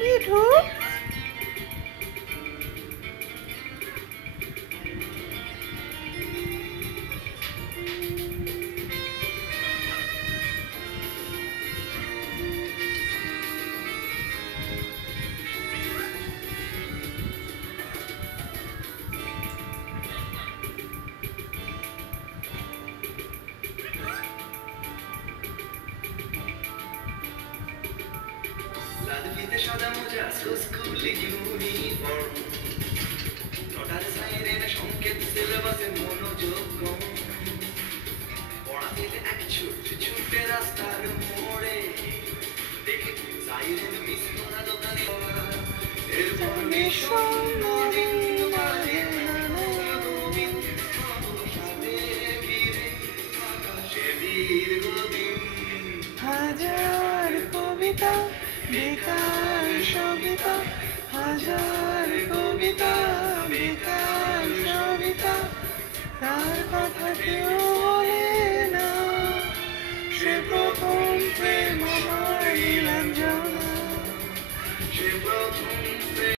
মিঠু, লালফিতে সাদা মোজা school uniform নটার সাইরেন সংকেত সিলেবাসে মনোযোগ কম পড়া দিলে এক ছুটে রাস্তার মোড়ে দেখে সাইরেন মিস করা দোকানে এরপর মিশন নদীন মাঝে গোবিন্দ সাথে ফিরে আকাশে দীর্ঘদিন হাজার কবিতা বেকার সবিতা, হাজার কবিতা বেকার সবিতা, তার কথা কেউ